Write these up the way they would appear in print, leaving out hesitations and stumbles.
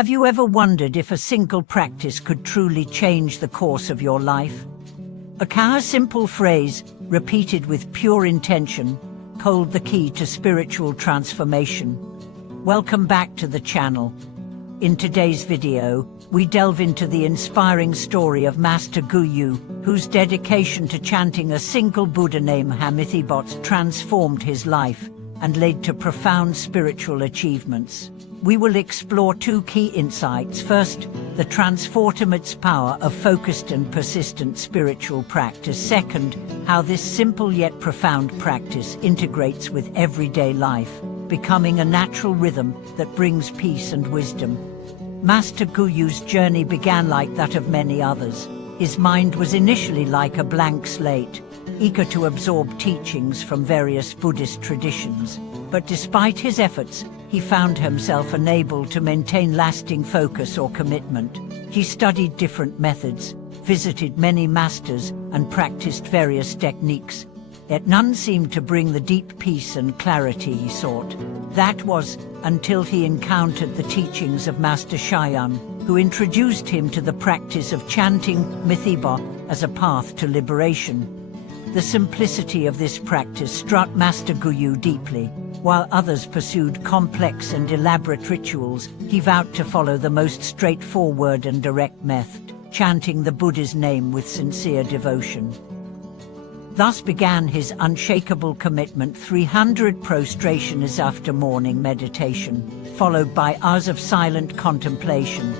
Have you ever wondered if a single practice could truly change the course of your life? A simple phrase, repeated with pure intention, hold the key to spiritual transformation. Welcome back to the channel. In today's video, we delve into the inspiring story of Master Guyu, whose dedication to chanting a single Buddha name Hamithibot transformed his life and led to profound spiritual achievements. We will explore two key insights. First, the transformative power of focused and persistent spiritual practice. Second, how this simple yet profound practice integrates with everyday life, becoming a natural rhythm that brings peace and wisdom. Master Guyu's journey began like that of many others. His mind was initially like a blank slate, eager to absorb teachings from various Buddhist traditions. But despite his efforts, he found himself unable to maintain lasting focus or commitment. He studied different methods, visited many masters, and practiced various techniques, yet none seemed to bring the deep peace and clarity he sought. That was until he encountered the teachings of Master Shayan, who introduced him to the practice of chanting Mithiba as a path to liberation. The simplicity of this practice struck Master Guyu deeply. While others pursued complex and elaborate rituals, he vowed to follow the most straightforward and direct method, chanting the Buddha's name with sincere devotion. Thus began his unshakable commitment: 300 prostrations after morning meditation, followed by hours of silent contemplation,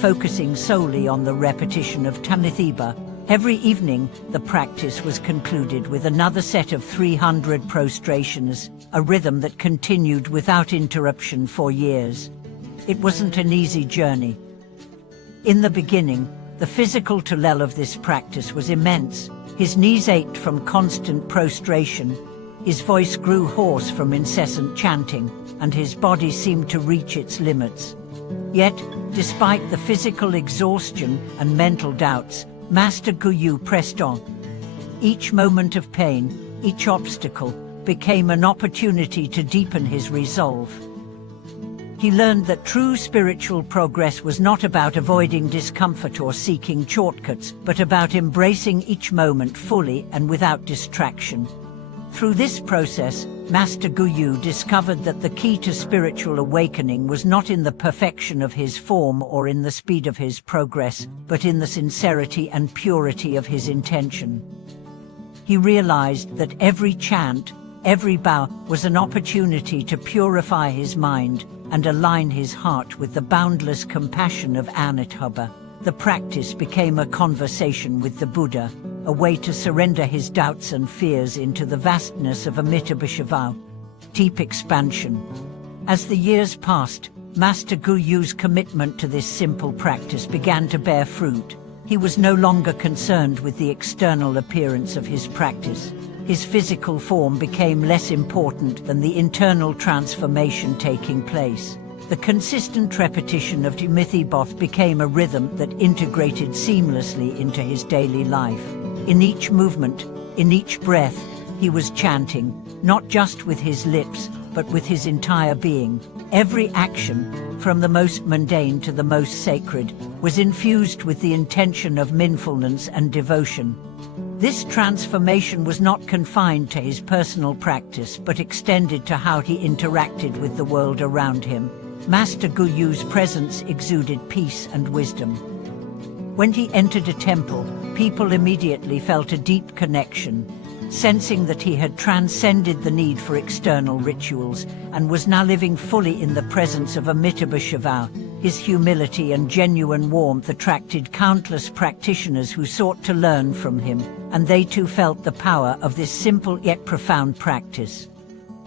focusing solely on the repetition of Tamithiba. Every evening, the practice was concluded with another set of 300 prostrations, a rhythm that continued without interruption for years. It wasn't an easy journey. In the beginning, the physical toll of this practice was immense. His knees ached from constant prostration, his voice grew hoarse from incessant chanting, and his body seemed to reach its limits. Yet, despite the physical exhaustion and mental doubts, Master Guyu pressed on. Each moment of pain, each obstacle, became an opportunity to deepen his resolve. He learned that true spiritual progress was not about avoiding discomfort or seeking shortcuts, but about embracing each moment fully and without distraction. Through this process, Master Guyu discovered that the key to spiritual awakening was not in the perfection of his form or in the speed of his progress, but in the sincerity and purity of his intention. He realized that every chant, every bow, was an opportunity to purify his mind and align his heart with the boundless compassion of Amitabha. The practice became a conversation with the Buddha, a way to surrender his doubts and fears into the vastness of Amitabha, deep expansion. As the years passed, Master Guyu's commitment to this simple practice began to bear fruit. He was no longer concerned with the external appearance of his practice. His physical form became less important than the internal transformation taking place. The consistent repetition of Mithibot became a rhythm that integrated seamlessly into his daily life. In each movement, in each breath, he was chanting, not just with his lips, but with his entire being. Every action, from the most mundane to the most sacred, was infused with the intention of mindfulness and devotion. This transformation was not confined to his personal practice, but extended to how he interacted with the world around him. Master Guyu's presence exuded peace and wisdom. When he entered a temple, people immediately felt a deep connection, sensing that he had transcended the need for external rituals and was now living fully in the presence of Amitabha. His humility and genuine warmth attracted countless practitioners who sought to learn from him, and they too felt the power of this simple yet profound practice.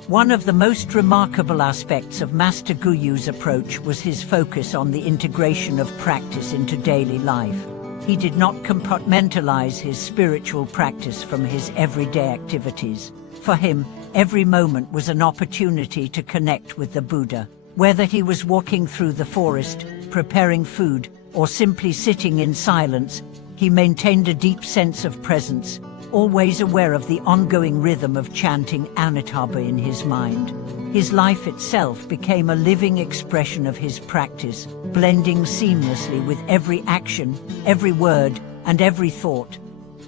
One of the most remarkable aspects of Master Guyu's approach was his focus on the integration of practice into daily life. He did not compartmentalize his spiritual practice from his everyday activities. For him, every moment was an opportunity to connect with the Buddha. Whether he was walking through the forest, preparing food, or simply sitting in silence, he maintained a deep sense of presence, always aware of the ongoing rhythm of chanting Amitabha in his mind. His life itself became a living expression of his practice, blending seamlessly with every action, every word, and every thought.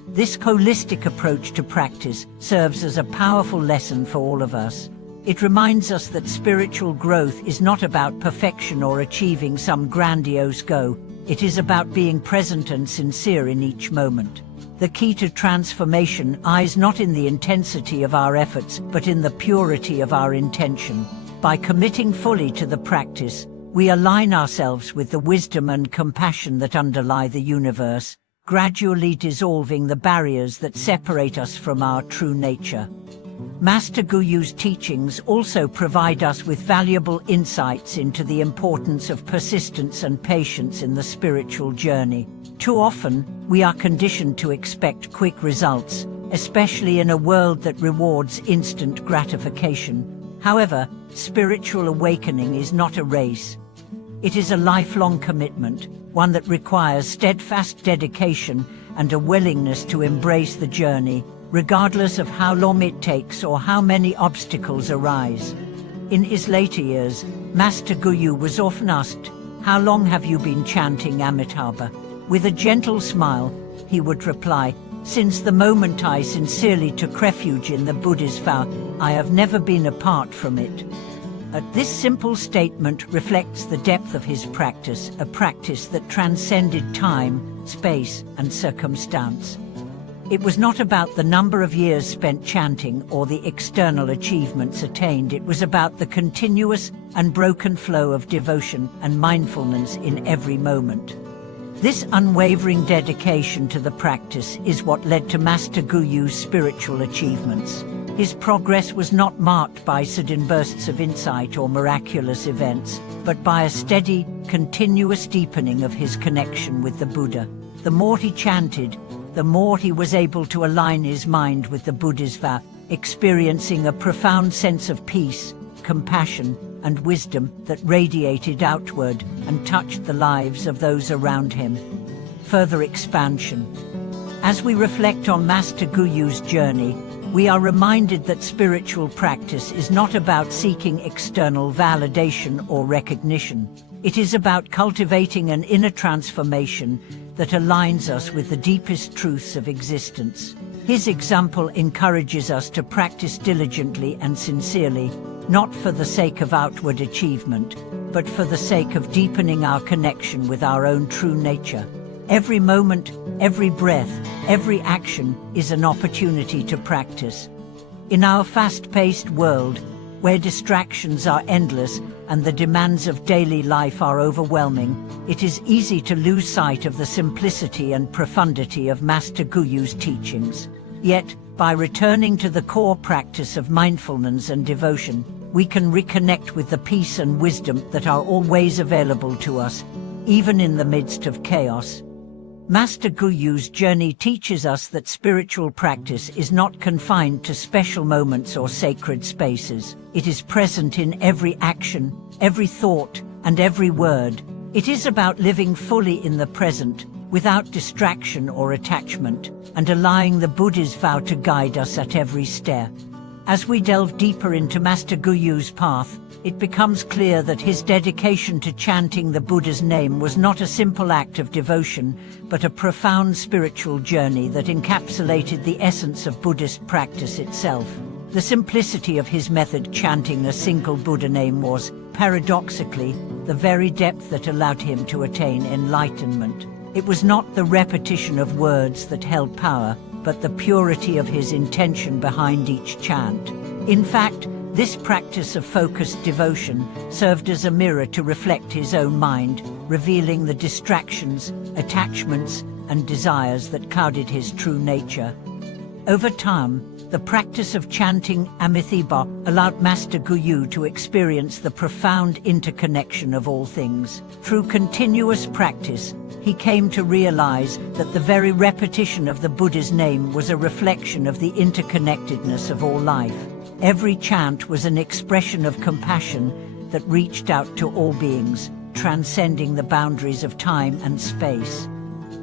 This holistic approach to practice serves as a powerful lesson for all of us. It reminds us that spiritual growth is not about perfection or achieving some grandiose goal. It is about being present and sincere in each moment. The key to transformation lies not in the intensity of our efforts, but in the purity of our intention. By committing fully to the practice, we align ourselves with the wisdom and compassion that underlie the universe, gradually dissolving the barriers that separate us from our true nature. Master Guyu's teachings also provide us with valuable insights into the importance of persistence and patience in the spiritual journey. Too often, we are conditioned to expect quick results, especially in a world that rewards instant gratification. However, spiritual awakening is not a race. It is a lifelong commitment, one that requires steadfast dedication and a willingness to embrace the journey, regardless of how long it takes or how many obstacles arise. In his later years, Master Guyu was often asked, "How long have you been chanting Amitabha?" With a gentle smile, he would reply, "Since the moment I sincerely took refuge in the Buddha's vow, I have never been apart from it." This simple statement reflects the depth of his practice, a practice that transcended time, space, and circumstance. It was not about the number of years spent chanting or the external achievements attained. It was about the continuous, unbroken flow of devotion and mindfulness in every moment. This unwavering dedication to the practice is what led to Master Guyu's spiritual achievements. His progress was not marked by sudden bursts of insight or miraculous events, but by a steady, continuous deepening of his connection with the Buddha. The more he chanted, the more he was able to align his mind with the Buddha's vow, experiencing a profound sense of peace, compassion, and wisdom that radiated outward and touched the lives of those around him. Further expansion. As we reflect on Master Guyu's journey, we are reminded that spiritual practice is not about seeking external validation or recognition. It is about cultivating an inner transformation that aligns us with the deepest truths of existence. His example encourages us to practice diligently and sincerely, not for the sake of outward achievement, but for the sake of deepening our connection with our own true nature. Every moment, every breath, every action is an opportunity to practice. In our fast-paced world, where distractions are endless and the demands of daily life are overwhelming, it is easy to lose sight of the simplicity and profundity of Master Guyu's teachings. Yet, by returning to the core practice of mindfulness and devotion, we can reconnect with the peace and wisdom that are always available to us, even in the midst of chaos. Master Guyu's journey teaches us that spiritual practice is not confined to special moments or sacred spaces. It is present in every action, every thought, and every word. It is about living fully in the present, without distraction or attachment, and allowing the Buddha's vow to guide us at every step. As we delve deeper into Master Guyu's path, it becomes clear that his dedication to chanting the Buddha's name was not a simple act of devotion, but a profound spiritual journey that encapsulated the essence of Buddhist practice itself. The simplicity of his method, chanting a single Buddha name, was, paradoxically, the very depth that allowed him to attain enlightenment. It was not the repetition of words that held power, but the purity of his intention behind each chant. In fact, this practice of focused devotion served as a mirror to reflect his own mind, revealing the distractions, attachments, and desires that clouded his true nature. Over time, the practice of chanting Amitabha allowed Master Guyu to experience the profound interconnection of all things. Through continuous practice, he came to realize that the very repetition of the Buddha's name was a reflection of the interconnectedness of all life. Every chant was an expression of compassion that reached out to all beings, transcending the boundaries of time and space.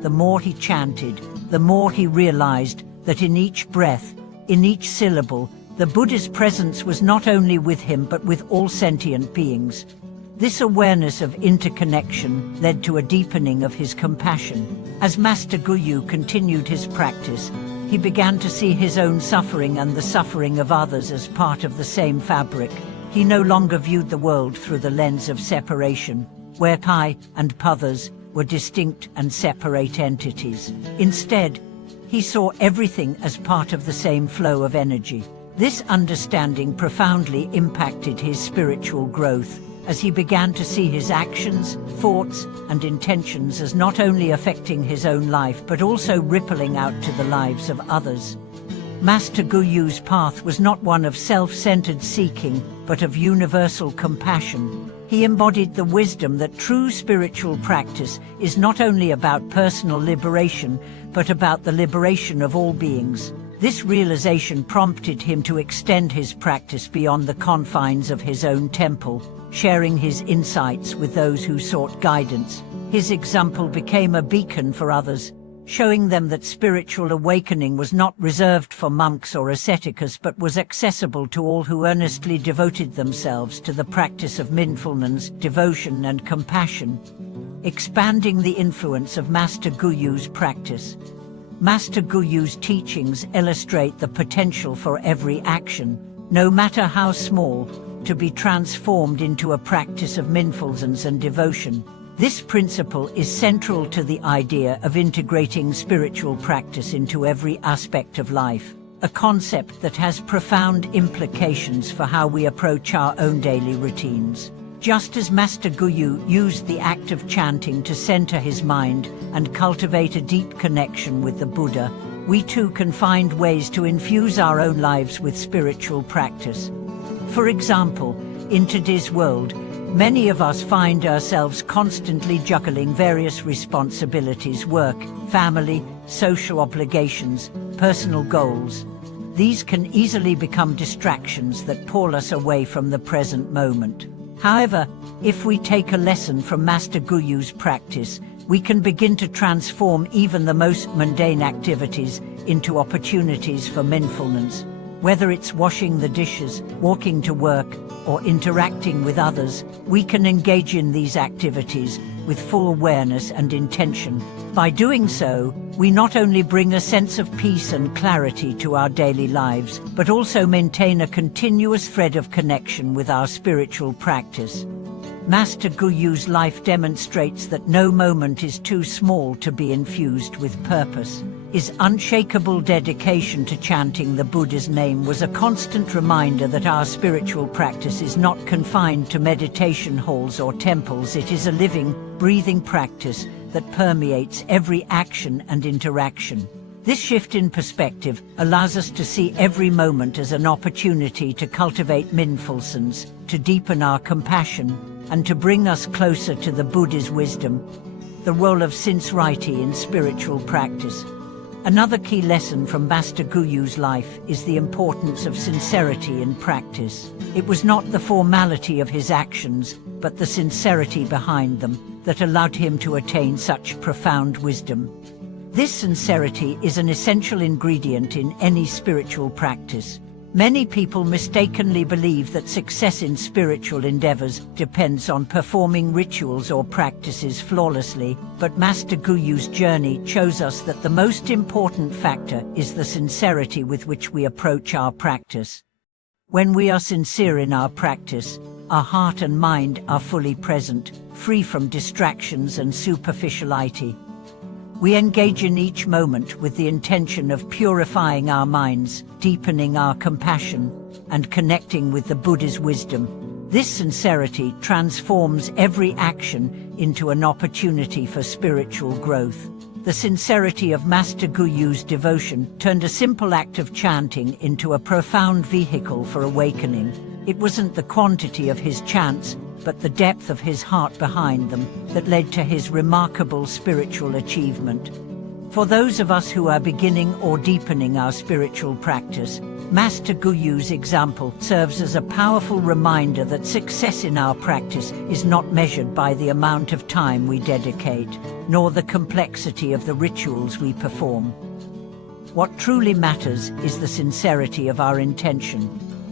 The more he chanted, the more he realized that in each breath, in each syllable, the Buddha's presence was not only with him but with all sentient beings. This awareness of interconnection led to a deepening of his compassion. As Master Guyu continued his practice, he began to see his own suffering and the suffering of others as part of the same fabric. He no longer viewed the world through the lens of separation, where I and others were distinct and separate entities. Instead, he saw everything as part of the same flow of energy. This understanding profoundly impacted his spiritual growth, as he began to see his actions, thoughts, and intentions as not only affecting his own life but also rippling out to the lives of others. Master Guyu's path was not one of self-centered seeking, but of universal compassion. He embodied the wisdom that true spiritual practice is not only about personal liberation, but about the liberation of all beings. This realization prompted him to extend his practice beyond the confines of his own temple, sharing his insights with those who sought guidance. His example became a beacon for others, showing them that spiritual awakening was not reserved for monks or ascetics but was accessible to all who earnestly devoted themselves to the practice of mindfulness, devotion, and compassion. Expanding the influence of Master Guyu's practice. Master Guyu's teachings illustrate the potential for every action, no matter how small, to be transformed into a practice of mindfulness and devotion. This principle is central to the idea of integrating spiritual practice into every aspect of life, a concept that has profound implications for how we approach our own daily routines. Just as Master Guyu used the act of chanting to center his mind and cultivate a deep connection with the Buddha, we too can find ways to infuse our own lives with spiritual practice. For example, in today's world, many of us find ourselves constantly juggling various responsibilities: work, family, social obligations, personal goals. These can easily become distractions that pull us away from the present moment. However, if we take a lesson from Master Guyu's practice, we can begin to transform even the most mundane activities into opportunities for mindfulness. Whether it's washing the dishes, walking to work, or interacting with others, we can engage in these activities with full awareness and intention. By doing so, we not only bring a sense of peace and clarity to our daily lives, but also maintain a continuous thread of connection with our spiritual practice. Master Guyu's life demonstrates that no moment is too small to be infused with purpose. His unshakable dedication to chanting the Buddha's name was a constant reminder that our spiritual practice is not confined to meditation halls or temples. It is a living, breathing practice that permeates every action and interaction. This shift in perspective allows us to see every moment as an opportunity to cultivate mindfulness, to deepen our compassion, and to bring us closer to the Buddha's wisdom. The role of sincerity in spiritual practice. Another key lesson from Master Guyu's life is the importance of sincerity in practice. It was not the formality of his actions, but the sincerity behind them, that allowed him to attain such profound wisdom. This sincerity is an essential ingredient in any spiritual practice. Many people mistakenly believe that success in spiritual endeavors depends on performing rituals or practices flawlessly, but Master Guyu's journey shows us that the most important factor is the sincerity with which we approach our practice. When we are sincere in our practice, our heart and mind are fully present, free from distractions and superficiality. We engage in each moment with the intention of purifying our minds, deepening our compassion, and connecting with the Buddha's wisdom. This sincerity transforms every action into an opportunity for spiritual growth. The sincerity of Master Guyu's devotion turned a simple act of chanting into a profound vehicle for awakening. It wasn't the quantity of his chants, but the depth of his heart behind them that led to his remarkable spiritual achievement. For those of us who are beginning or deepening our spiritual practice, Master Guyu's example serves as a powerful reminder that success in our practice is not measured by the amount of time we dedicate, nor the complexity of the rituals we perform. What truly matters is the sincerity of our intention.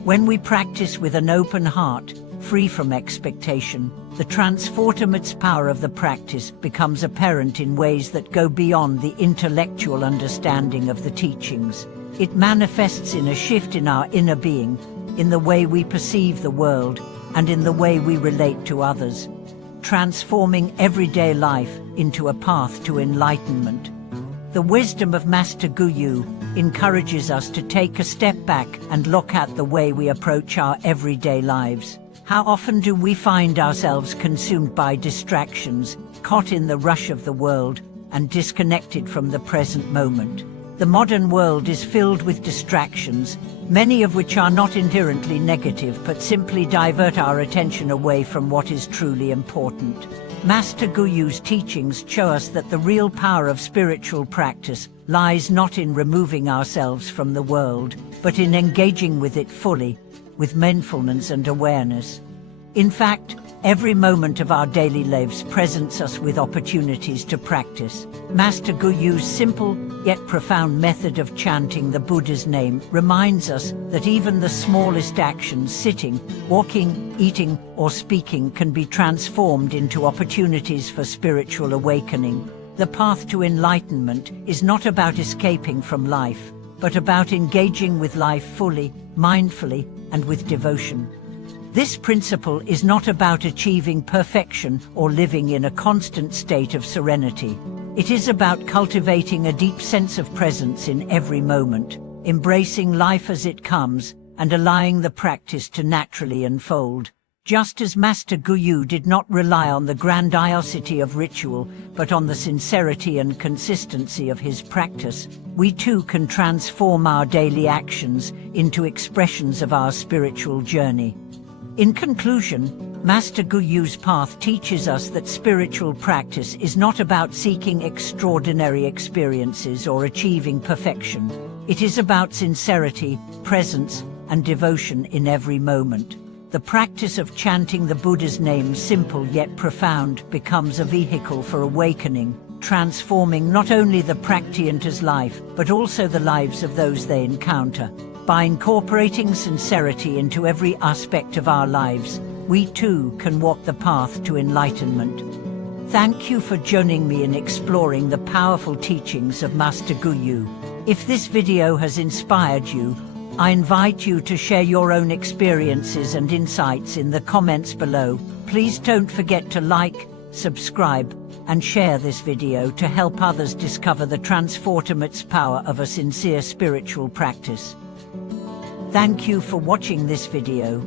When we practice with an open heart, free from expectation, the transformative power of the practice becomes apparent in ways that go beyond the intellectual understanding of the teachings. It manifests in a shift in our inner being, in the way we perceive the world, and in the way we relate to others, transforming everyday life into a path to enlightenment. The wisdom of Master Guyu encourages us to take a step back and look at the way we approach our everyday lives. How often do we find ourselves consumed by distractions, caught in the rush of the world, and disconnected from the present moment? The modern world is filled with distractions, many of which are not inherently negative but simply divert our attention away from what is truly important. Master Guyu's teachings show us that the real power of spiritual practice lies not in removing ourselves from the world, but in engaging with it fully, with mindfulness and awareness. In fact, every moment of our daily lives presents us with opportunities to practice. Master Guyu's simple yet profound method of chanting the Buddha's name reminds us that even the smallest actions, sitting, walking, eating, or speaking, can be transformed into opportunities for spiritual awakening. The path to enlightenment is not about escaping from life, but about engaging with life fully, mindfully, and with devotion. This principle is not about achieving perfection or living in a constant state of serenity. It is about cultivating a deep sense of presence in every moment, embracing life as it comes, and allowing the practice to naturally unfold. Just as Master Guyu did not rely on the grandiosity of ritual, but on the sincerity and consistency of his practice, we too can transform our daily actions into expressions of our spiritual journey. In conclusion, Master Guyu's path teaches us that spiritual practice is not about seeking extraordinary experiences or achieving perfection. It is about sincerity, presence, and devotion in every moment. The practice of chanting the Buddha's name, simple yet profound, becomes a vehicle for awakening, transforming not only the practitioner's life, but also the lives of those they encounter. By incorporating sincerity into every aspect of our lives, we too can walk the path to enlightenment. Thank you for joining me in exploring the powerful teachings of Master Guyu. If this video has inspired you, I invite you to share your own experiences and insights in the comments below. Please don't forget to like, subscribe, and share this video to help others discover the transformative power of a sincere spiritual practice. Thank you for watching this video.